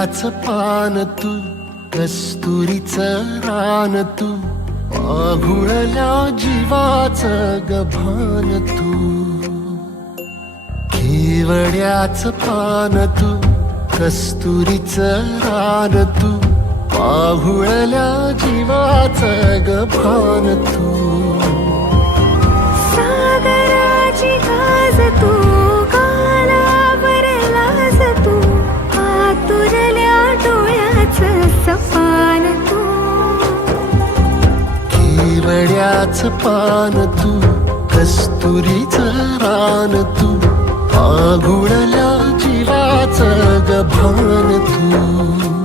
केवड्याच पान तू, कस्तुरीचं रान तू, आघुळल्या जीवाचं गभान तू. केवड्याच पान तू, कस्तुरीचं रान तू, आघुळल्या जीवाचं गभान तू. सागराची गाज तू, कालावर लाज तू, आतुरल्या डोळ्याचं सपान तू. केवड्याच पान तू, कस्तुरीचं रान तू, आघुळल्या जीवाचं गभान तू.